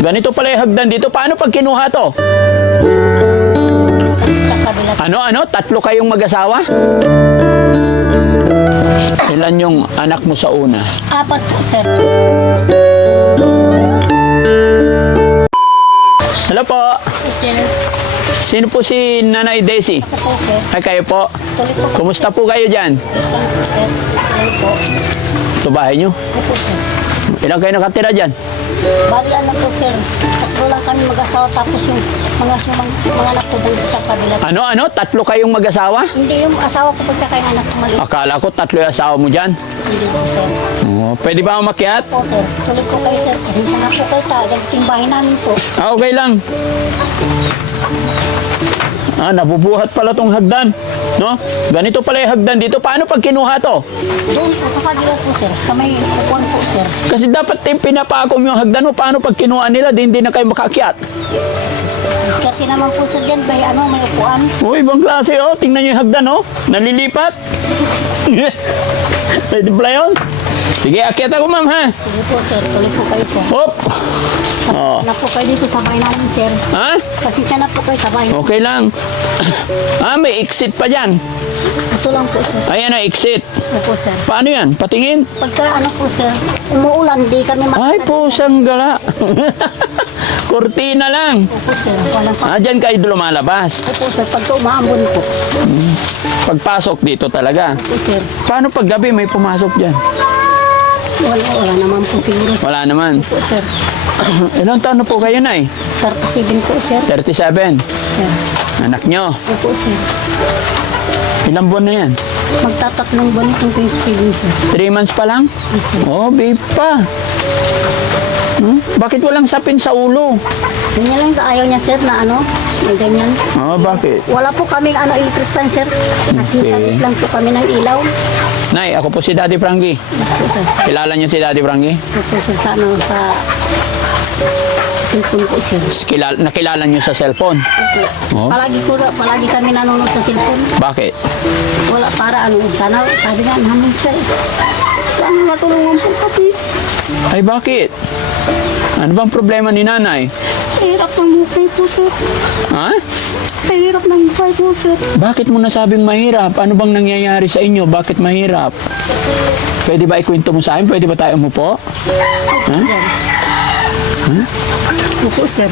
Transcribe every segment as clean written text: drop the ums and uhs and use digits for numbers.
Ganito pala yung hagdan dito. Paano pag kinuha to? Sa kabila. Ano? Tatlo kayong mag-asawa? Ilan yung anak mo sa una? 4 po, sir. Hello po. Sir, Sino po si Nanay Daisy? ako po, sir. Ay, kayo po. Tuloy po. Kumusta po kayo dyan? Isang po, sir. Tuloy po. Ito bahay nyo? Ako po, sir. Ilan kayo nakatira dyan? Bali, ano po, sir. Tatlo lang kami mag-asawa tapos yung mga anak ko doon sa kabila. Ano? Tatlo kayong mag-asawa? Hindi yung asawa ko po tsaka yung anak ko maliit. Akala ko tatlo yung asawa mo dyan. Hindi po, sir. Oh, pwede ba umakyat? Po, sir. Tuloy po kayo, sir. Kasi na po kayo ta. Ganito yung bahay namin po. Okay lang. Nabubuhat pala tong hagdan. No? Ganito pala yung hagdan dito. Paano pag kinuha to? Doon po sa kabila po, sir. Sa may upuan po, sir. Kasi dapat pinapakom yung hagdan mo. Paano pag kinuha nila, hindi na kayo makakyat? Diskarte naman po, sir, dyan. May upuan. Uy, ibang klase, oh. Tingnan nyo yung hagdan, oh. Nalilipat. Pwede pala yun? Sige, akyat ako, ma'am, ha? Sige po, sir. Tuloy po kayo, sir. Hop! Oh. Na po kayo dito sa bahay namin, sir. Ha? Pasensya na po kayo sa bahay. Okay lang. May exit pa dyan. Ito lang po, sir. Ayan na, exit. Opo, sir. Paano yan? Patingin? Pagka po, sir, umuulan, di kami Ay, pusang gala. Kurtina lang. Opo, sir. Walang pa. Dyan kayo lumalabas. Opo, sir. Pagka umaambon po. Pagpasok dito talaga. Opo, sir. Paano pag gabi may pumasok dyan? Wala naman po siguro, sir. Wala naman. Opo, sir. Ilang taon na po kayo, Nay? 37 po, sir. 37. Sir. Anak nyo. Opo, sir. Ilang buwan na yan? Magtatatlong buwan itong 27, sir. 3 months pa lang? Yes, sir. Oh, babe pa. Bakit walang sapin sa ulo? Ganyan lang ayaw niya, sir, na may ganyan. Oh, bakit? Wala po kaming electric fan, sir. Nakita Okay. lang po kami ng ilaw. Nay, ako po si Daddy Frankie. Yes po, sir. Kilala niyo si Daddy Frankie? Opo, sir, sa cellphone po, sir. Nakilala niyo sa cellphone? Opo. Oh. Palagi kami nanonood sa cellphone. Bakit? Wala, para sana, sabi nga namin, sir. Sana matulungan po kami. Ay, bakit? Ano bang problema ni nanay? Sa hirap ng buhay po, sir. Ha? Sa hirap ng buhay po, sir. Bakit mo nasabing mahirap? Ano bang nangyayari sa inyo? Bakit mahirap? Pwede ba ikwento mo sa akin? Pwede ba tayo umupo? Opo, sir. Opo, sir.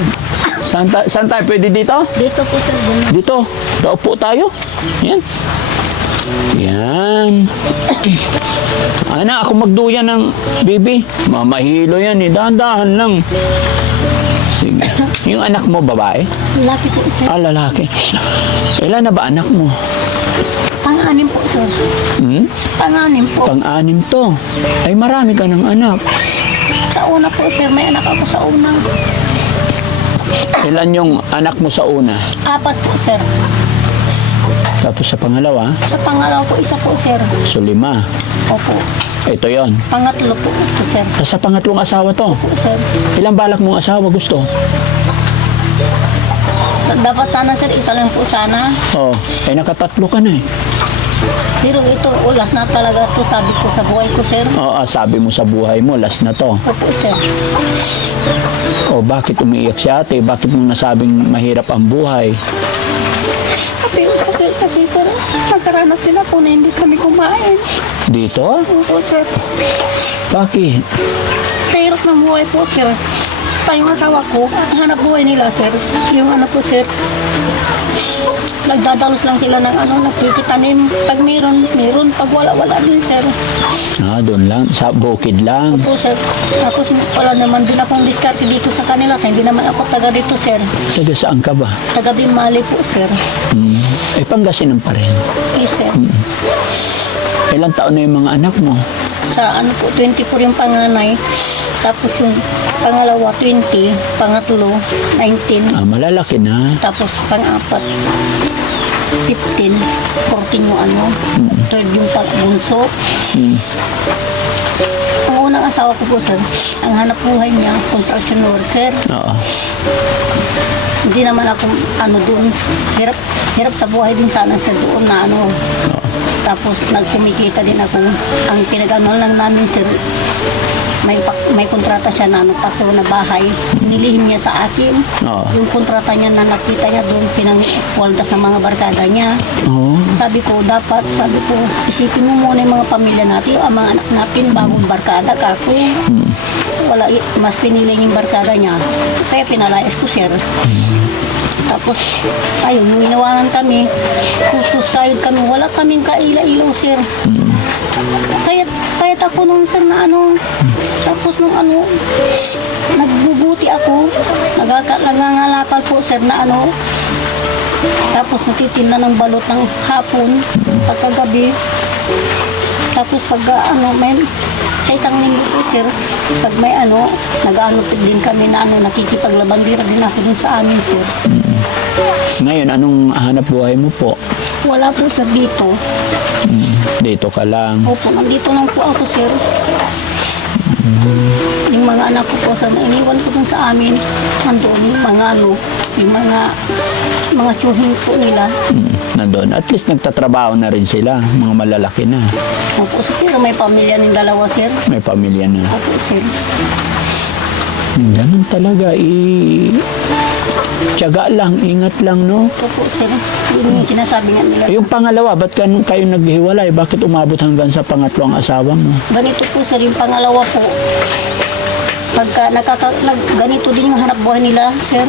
Saan tayo? Pwede dito? Dito po, sir. Dito. Daupo tayo. Yan. Yan. Ako magduyan ng baby. Mamahilo yan eh. Dahan-dahan lang. Sige. Yung anak mo, babae? Laki po, sir. Lalaki. Ilan na ba anak mo? Pang-anim po, sir. Pang-anim po. Pang-anim to. Ay, marami ka ng anak. Sa una po, sir. May anak ako sa una. Ilan yung anak mo sa una? 4 po, sir. Tapos sa pangalawa? Sa pangalawa po, 1 po, sir. So 5. Opo. Ito yon. Pangatlo po ito, sir. Sa pangatlong asawa to. Opo, sir. Ilang balak mong asawa gusto? Dapat sana, sir, isa lang po sana. Oh, ay nakatatlo ka na eh. Pero ito, ulas na talaga to sabi ko sa buhay ko, sir. Oo, sabi mo sa buhay mo, last na to. Opo, sir. O bakit umiiyak si ate? Bakit mo nasabing mahirap ang buhay? Kasi, sir, nagkaranas din ako na hindi kami kumain. Dito? Opo, sir. Bakit? Sa hirap ng buhay po, sir. Yung asawa ko, hanap buhay nila, sir. Yung anak ko, sir, nagdadalos lang sila ng nakikitanim. Pag meron. Pag wala din, sir. Doon lang. Sa bukid lang. Opo, sir. Tapos wala naman din akong diskarte dito sa kanila. Kaya hindi naman ako taga dito, sir. Taga saan ka ba? Taga Bimali po, sir. Pangasinan pa rin. Yes, sir. Ilang taon na yung mga anak mo? Sa 24 yung panganay. Tapos yung pangalawa, 20. Pangatlo, 19. Malalaki na. Tapos pang-apat, 15. 14 yung third yung bunso. Ang unang asawa ko po, sir, ang hanap buhay niya, construction worker. Oo. hindi naman ako doon. Hirap sa buhay din sana sir doon na Tapos nagkumikita din ako. Ang pinag-ano lang namin sir, may kontrata siya na pato na bahay. Nilihim niya sa akin. Oo. Yung kontrata niya na nakita niya doon, pinang-waldas ng mga barkada niya. Oo. Sabi ko, isipin mo muna yung mga pamilya natin, ang mga anak natin, bagong barkada ka ako. Wala, mas pinili yung barkada niya. Kaya pinalayas ko, sir. Tapos, ayun, nung inawanan kami, kutos kayod kami, wala kaming kaila-ilaw, sir. Kahit ako nung sir na tapos nung nagbubuti ako, nagangalakal po, sir, na tapos natitinda ng balot ng hapon, pagkagabi. Tapos pag sa isang linggo po sir, pag may din kami na nakikipaglabandira din ako dun sa amin sir. Ngayon, anong hanap buhay mo po? Wala po sir dito. Dito ka lang. Opo, nandito lang po ako sir. Yung mga anak ko po sa iniwan ko dun sa amin, nandoon yung mga tsuhin po nila. Nandun. At least nagtatrabaho na rin sila. Mga malalaki na. Opo sir, pero may pamilya ng dalawa sir. May pamilya na. Opo sir. Ganun talaga. Tiyaga lang, ingat lang, no? Opo sir, yun yung sinasabi nga nila. Yung pangalawa, ba't kayo naghiwalay? Bakit umabot hanggang sa pangatlong asawa mo? Ganito po sir, yung pangalawa po, pagka ganito din yung hanap buhay nila, sir.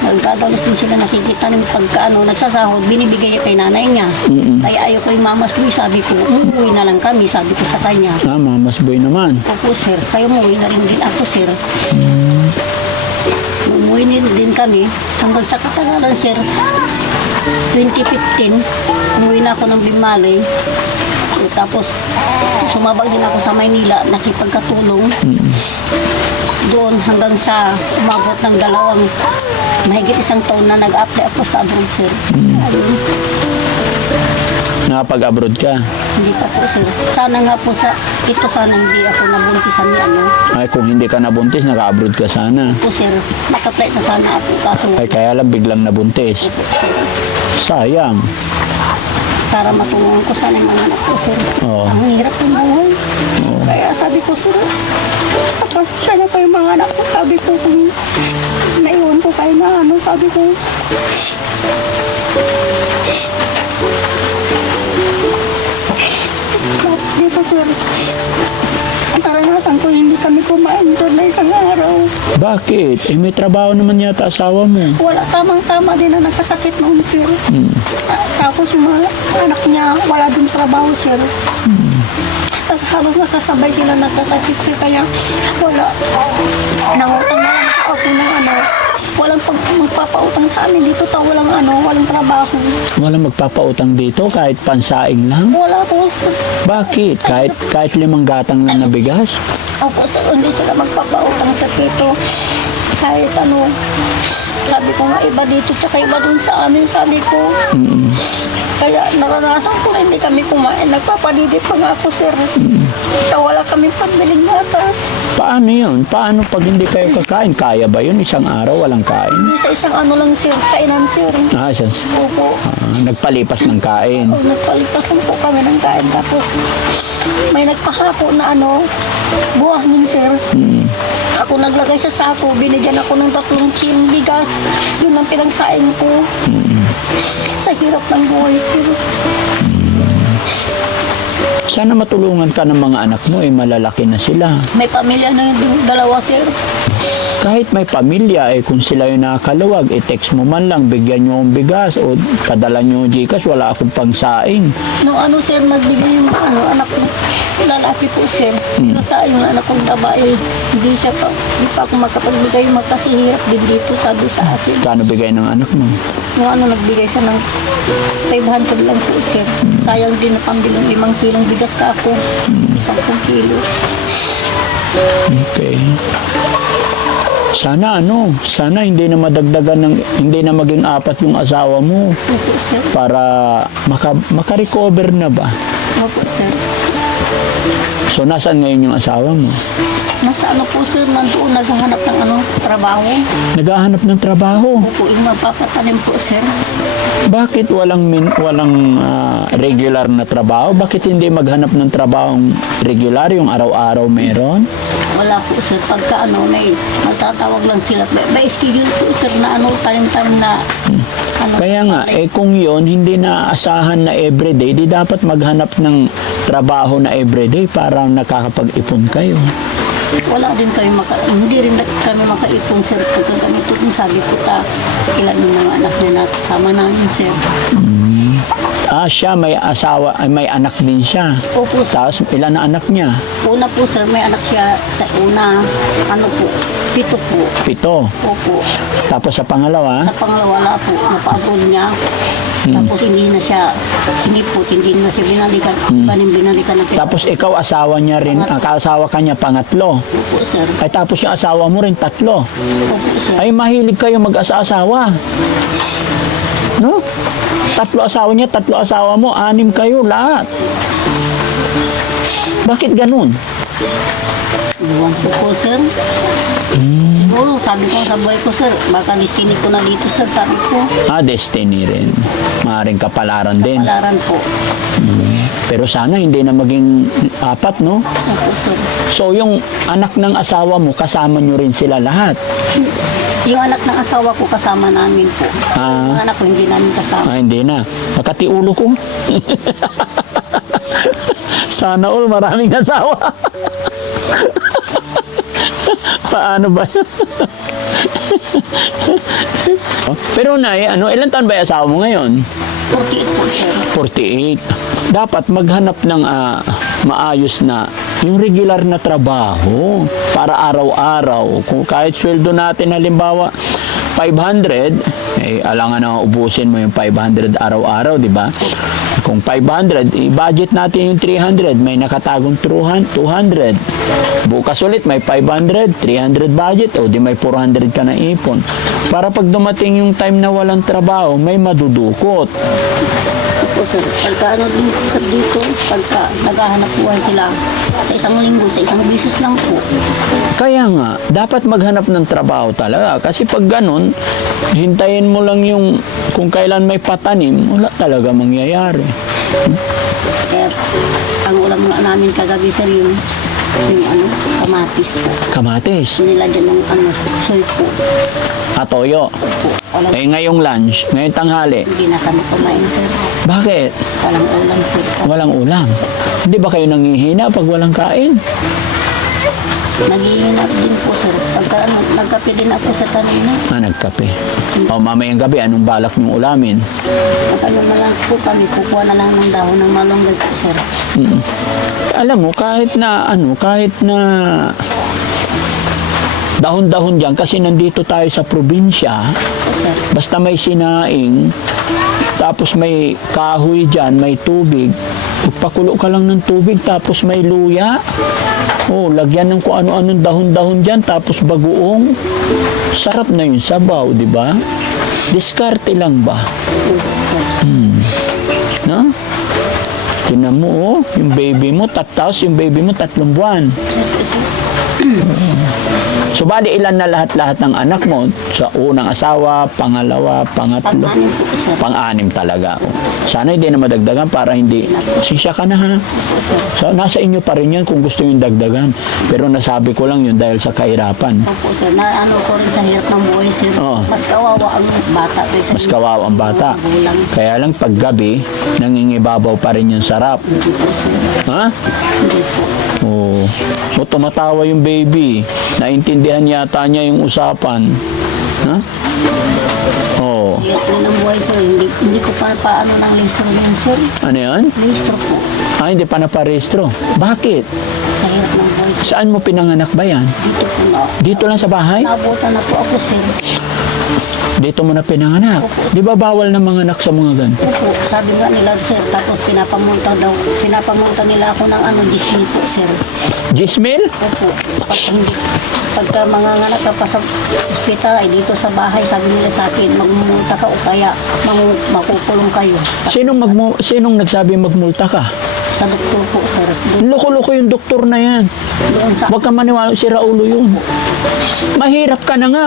Nagdadalos din sila, nakikita ng pagka nagsasahod, binibigay niya kay nanay niya. Kaya ayaw ko yung mamas boy, sabi ko, umuwi na lang kami, sabi ko sa kanya. Mamas boy naman. Opo sir, kayo umuwi na rin din ako sir. Umuwi din kami, hanggang sa katagalan sir, 2015, umuwi na ako ng Bimalay. Tapos, sumabag din ako sa Maynila, nakipagkatulong. Doon hanggang sa umabot ng mahigit isang taon na nag-apply ako sa abroad, sir. Ayun. Nakapag-abroad ka? Hindi pa po, sir. Sana nga po sana hindi ako nabuntisan ni Ay, kung hindi ka nabuntis, naka-abroad ka sana. Po, sir. Makaply na sana ako. Kaso, Ay, kaya lang biglang nabuntis. po, sir. Sayang. Para matulungan ko sana yung mga anak ko, sir. Oo. Ang hirap ng buhay. Kaya sabi ko, sir, sa pasya na pa yung mga anak ko, sabi ko, kung naiwan ko kayo na sabi ko. Tapos dito, sir, ang karanasan ko, hindi kami kumain doon na isang araw. Bakit? May trabaho naman yata asawa mo. Wala, tamang-tama din na nakasakit noon, sir. Tapos yung mga anak niya, wala din trabaho, sir. Halos nakasabay sila nagkasakit, sir. Kaya wala. Nangutang na lang ako ng walang magpapautang sa amin dito. Walang trabaho. Walang magpapautang dito kahit pansaing lang? Wala po, sir. Bakit? Kahit 5 gatang lang na bigas? Opo, sir, hindi sila magpapautang sa dito. Kahit sabi ko nga iba dito tsaka iba dun sa amin, sabi ko. Kaya naranasan ko na hindi kami kumain. Nagpapadidi pa nga ako, sir. Wala kami pambiling gatas. Paano yun? Paano pag hindi kayo kakain? Kaya ba yun? Isang araw walang kain? Hindi sa isang lang, sir. Kainan, sir. Opo. Nagpalipas ng kain. Nagpalipas lang po kami ng kain. Tapos may nagpahapo na buhangin, sir. Ako naglagay sa sako. Binigyan ako ng 3 kilong bigas. Yun ang pinagsaing ko. Sa hirap ng buhay, sir. Sana matulungan ka ng mga anak mo, malalaki na sila. May pamilya na yung dalawa, sir. Kahit may pamilya, kung sila yung nakakaluwag, text mo man lang, bigyan nyo ang bigas o padala nyo ang Gcash, wala akong pangsaing. Nung sir, nagbigay yung anak ko, lalaki po, sir. Nasa yung anak kong babae, hindi pa ako makapagbigay, magkasihirap din dito, sabi sa akin. Kano bigay ng anak mo? Nung nagbigay siya ng 500 lang po, sir. Sayang din na pambilang 5 kilong bigas ka ako. 10 kilo. Okay. Sana hindi na madagdagan hindi na maging 4 yung asawa mo. Opo, sir. Para maka-recover na ba? Opo, sir. So, nasaan ngayon yung asawa mo? Nasa ano po sir, nandoon naghahanap ng trabaho. Naghahanap ng trabaho. Opo, yung magpapatanim po sir. Bakit walang regular na trabaho? Bakit hindi maghanap ng trabahong regular, yung araw-araw meron? Wala po sir, pagka may magtatawag lang sila. May schedule po sir na time na Kaya nga, kung yun, hindi na asahan na everyday, di dapat maghanap ng trabaho na everyday para nakakapag-ipon kayo. wala din hindi rin kami makaipon sir. Pagka ganito din sabi ko ilan ng mga anak na kasama namin sir. Siya may asawa, may anak din siya. Opo sir. Tapos, ilan na anak niya? Una po sir, may anak siya sa una, 7 po. 7. Opo. Tapos sa pangalawa, Sa pangalawa wala po, napaabroad niya. Tapos hindi na siya sinipot, hindi na siya binalikan. Binalikan ng pera. tapos ikaw asawa niya rin, kaasawa ka niya pangatlo. Opo sir. Ay tapos yung asawa mo rin 3. Opo sir. Ay mahilig kayo mag-asa-asawa. No? 3 asawa niya, 3 asawa mo, 6 kayo lahat. Bakit ganun? Iwan po sir. Siguro sabi ko sa buhay ko sir, baka destiny ko na dito sir, sabi ko. Destiny rin. Maaring kapalaran din. Palaran po. Pero sana hindi na maging 4, no? Opo sir. So yung anak ng asawa mo, kasama nyo rin sila lahat. Yung anak ng asawa ko kasama namin po. Yung anak ko hindi namin kasama. Hindi na. Makati ulo ko. Sana all maraming asawa. Paano ba yun? Pero Nay, ilan taon ba yung asawa mo ngayon? 48 po sir. 48. Dapat maghanap ng maayos na yung regular na trabaho para araw-araw. Kung kahit sweldo natin halimbawa 500, alangan na ubusin mo yung 500 araw-araw, di ba? Kung 500, i-budget natin yung 300, may nakatagong 200. Bukas ulit may 500, 300 budget, o di may 400 ka na ipon. Para pag dumating yung time na walang trabaho, may madudukot. Opo sir. Pagka din po sir dito, pagka naghahanap buhay sila sa isang linggo, sa isang bisis lang po. Kaya nga, dapat maghanap ng trabaho talaga. Kasi pag ganun, hintayin mo lang yung kung kailan may patanim, wala talaga mangyayari. Kaya ang ulam nga namin kagabi sir yung kamatis po. Kamatis, Nilagyan ng soy po. toyo. Opo. Ngayong lunch, ngayong tanghali. Hindi na kami kumain sir. Bakit? Walang ulam sir. Walang ulam. Hindi ba kayo nangihina pag walang kain? Naghihinap din po sir. Pagka nagkape din ako sa kanina. Nagkape. O mamayang gabi, anong balak niyong ulamin? Na lang po kami, kukuha na lang ng dahon ng malunggay po sir. Alam mo, kahit na dahon-dahon dyan, kasi nandito tayo sa probinsya, Po sir. basta may sinaing, tapos may kahoy dyan, may tubig, pakulo ka lang ng tubig, tapos may luya. Lagyan ng kung ano-anong dahon-dahon dyan, tapos bagoong. Sarap na yung sabaw, di ba? Diskarte lang ba? Opo sir. No? Tinan mo, yung baby mo, tapos yung baby mo 3 buwan. Opo sir. So, bali ilan na lahat-lahat ng anak mo? Sa unang asawa, pangalawa, pangatlo, Pang-anim po sir. pang-anim talaga. Sana hindi na madagdagan para hindi, sisya ka na ha. Opo sir. So, nasa inyo pa rin yan kung gusto yung dagdagan. Pero nasabi ko lang yun dahil sa kahirapan. Opo sir. Naano ko rin sa hirap ng buhay sir. Oo. Mas kawawa ang bata kaysa Mas kawawa ang bata. Magulang. Kaya lang paggabi, nangingibabaw pa rin yung sarap. Hindi po sir. Ha? Hindi po. Tumatawa yung baby. Naintindihan yata niya yung usapan. Ha? Hirap rin ng buhay sir. Hindi ko paano ng listro yan sir. Ano yan? Listro po. Hindi pa naparehistro. Bakit? Sa hirap ng buhay sir. Saan mo pinanganak ba yan? Dito po na. Dito lang sa bahay? Naabutan na po ako sir. Dito mo na pinanganak. Di ba bawal na manganak sa mga gan? Opo, sabi nga nila sir, tapos pinapamulta nila ako ng 10,000 po sir. Jismil? Opo, pagka manganganak ka pa sa ospital ay dito sa bahay, sabi nila sa akin, magmumulta ka o kaya makukulong kayo. Sinong nagsabi magmulta ka? Sa doktor po, sir. Loko-loko yung doktor na yan. Doon sa... Huwag ka maniwala, si Raulo yun. Mahirap ka na nga,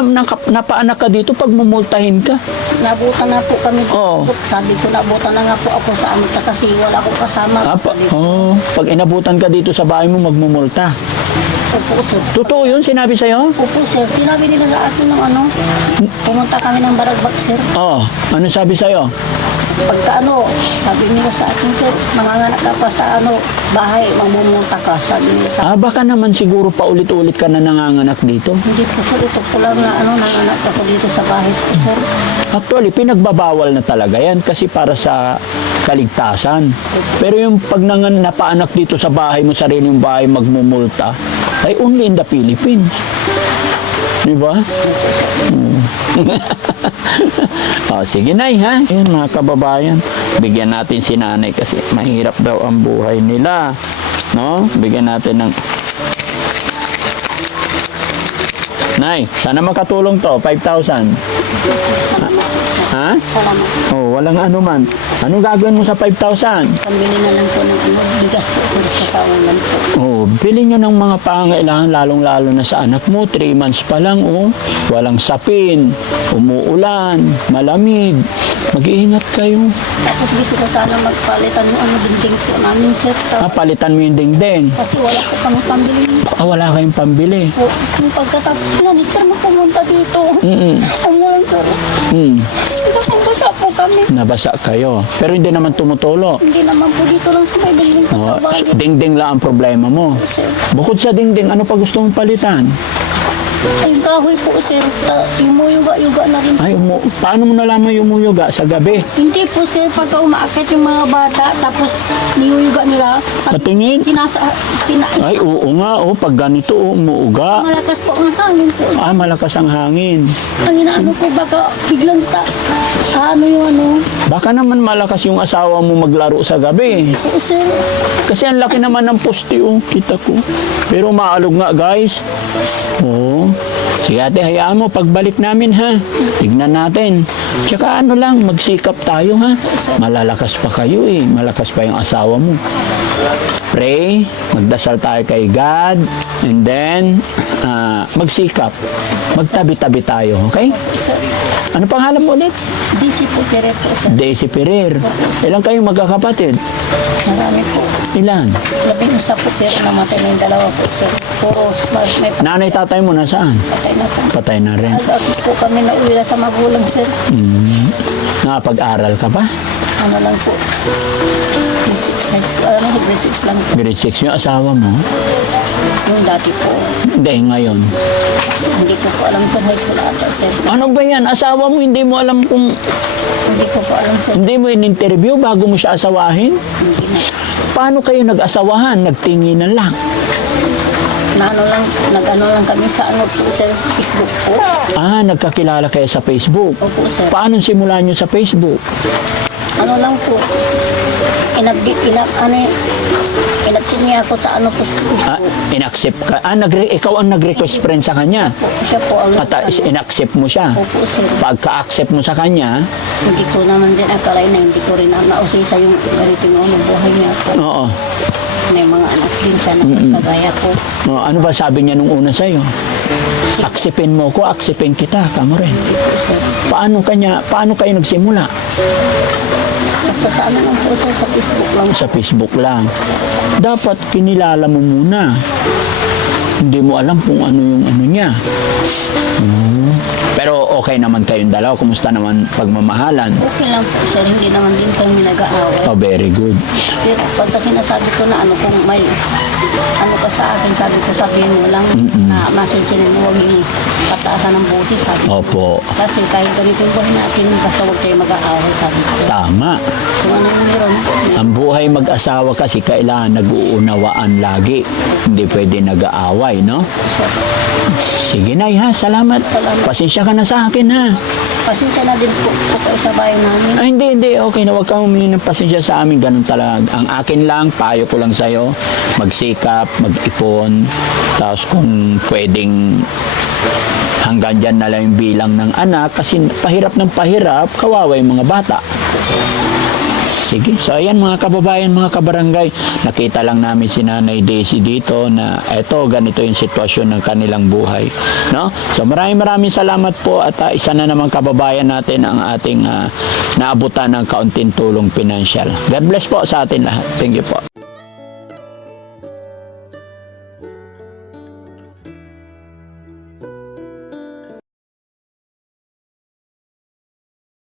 napaanak ka dito pag mumultahin ka. Nabutan na po kami. Oo. Sabi ko, nabutan na nga po ako sa amin kasi wala akong kasama. Pag inabutan ka dito sa bahay mo, magmumulta. Opo, sir. Totoo yun, sinabi sa'yo? Opo, sir. Sinabi nila sa akin ng pumunta kami ng Baragbag, sir. Oo. Ano sabi sa'yo? Pagka sabi nila sa akin, sir, manganganak ka pa sa bahay, mamumunta ka, sabi nila sa Baka naman siguro paulit-ulit ka na nanganganak dito. Hindi po, sir. Ito po lang na nanganak ako dito sa bahay po, sir. Actually, pinagbabawal na talaga yan kasi para sa kaligtasan. Pero yung pag napaanak dito sa bahay mo, sariling bahay, magmumulta, ay only in the Philippines. Di ba? Sige, Nay, ha? Ayan, mga kababayan, bigyan natin si nanay kasi mahirap daw ang buhay nila. No? Bigyan natin ng... Nay, sana makatulong to, 5,000. Salamat po, sir. Ha? Salamat. Walang ano man. Anong gagawin mo sa 5,000? Pambili na lang po ng bigas po, sir, sa ulam po. Bili nyo ng mga pangailangan, lalong-lalo na sa anak mo. 3 months pa lang, walang sapin, umuulan, malamig. Mag-iingat kayo. Tapos gusto ko sana magpalitan yung dingding po namin, sir. Palitan mo yung dingding. Kasi wala po kami pambili. Wala kayong pambili. Po, yung pagkatapos na ni sir, pumunta dito. Umulan, sir. Basang-basa po kami. Nabasa kayo. Pero hindi naman tumutulo. Hindi naman po dito lang sa may dingding ko sa bahay. Dingding lang ang problema mo. Sir. Bukod sa dingding, ano pa gusto mong palitan? Ay, kahoy po, sir. Yumuyuga-yuga na rin. Paano mo nalaman yung umuyuga sa gabi? Hindi po, sir. Pagka umaakit yung mga bata, tapos niyuyuga nila. Patingin? Ay, oo nga, pag ganito, umuuga. Malakas po ang hangin po. Malakas ang hangin. Ang inaano po, baka biglang Baka naman malakas yung asawa mo maglaro sa gabi. po, sir. Kasi ang laki naman ng poste, kita ko. Pero maalog nga, guys. Sige ate, hayaan mo, pagbalik namin ha. Tignan natin. Tsaka magsikap tayo ha. Malalakas pa kayo malakas pa yung asawa mo. Pray, magdasal tayo kay God, and then magsikap. Magtabi-tabi tayo, okay? Sir, Ano pangalan mo ulit? DC po, Pere po, sir. Daisy Ferrer. Ilan kayong magkakapatid? Marami po. Ilan? 11 po, pero namatay na yung 2 po, sir. Puro smart, may Nanay, tatay mo nasaan? patay na po. Patay na rin. Nag-akit po kami na uwi sa magulang, sir. Nakapag-aral ka pa? Ano lang po. Grade 6 high school. Grade 6 lang po. Grade 6 yung asawa mo? Yung dati po. Hindi, ngayon. Hindi ko po alam sa high school ata, sir. Ano ba yan? Asawa mo, hindi mo alam kung... Hindi ko po alam, sir. Hindi mo in-interview bago mo siya asawahin? Hindi na po, sir. Paano kayo nag-asawahan? Nagtinginan lang? Nag-ano lang kami sa po, sir. Facebook po. Nagkakilala kayo sa Facebook. Opo, sir. Paano simulan nyo sa Facebook? Ano lang po. Inaccept niya ako sa po sa Facebook. In-accept ka? Ikaw ang nag-request friend sa kanya? Siya po ang in-accept mo siya? Opo, sir. Pagka-accept mo sa kanya, Hindi ko naman din akalain na hindi ko rin nausisa yung ganito yung buhay niya po. oo. May mga anak din siya na kagaya ko. Ano ba sabi niya nung una sa'yo? Aksipin mo ko, aksipin kita, kamo rin. Hindi po, sir. Paano kayo nagsimula? Basta sa lang po, sir, sa Facebook lang. Sa Facebook lang. Dapat kinilala mo muna. Hindi mo alam kung ano yung ano niya. Pero okay naman kayong dalawa. Kumusta naman pagmamahalan? Okay lang po, sir. Hindi naman din kami nag-aaway. Very good. Pero pagka sinasabi ko na kung may ka sa akin, sabi ko, sabihin mo lang na masinsinan mo, huwag yung pataasan ng boses, sabi ko. Opo. Kasi kahit ganito yung buhay natin, basta huwag tayo mag-aaway, sabi ko. Tama. Kung ano yung meron, Ang buhay mag-asawa kasi kailangan nag-uunawaan lagi. Hindi pwede nag-aaway, no? sir. Sige, Nay, ha? Salamat. Salamat. Pasensya ka na sa akin, ha? Pasensya na din po kayo sa bahay namin. Hindi. Okay na. Huwag kang humingi ng pasensya sa amin. Ganun talaga. Ang akin lang, payo ko lang sa'yo, magsikap, mag-ipon. Tapos kung pwedeng hanggang dyan na lang yung bilang ng anak kasi pahirap ng pahirap, kawawa yung mga bata. Sige. So ayan mga kababayan, mga kabarangay, nakita lang namin si Nanay Daisy dito na eto, ganito yung sitwasyon ng kanilang buhay. No? So maraming salamat po at isa na naman kababayan natin ang ating naabutan ng kaunting tulong pinansyal. God bless po sa atin lahat. Thank you po.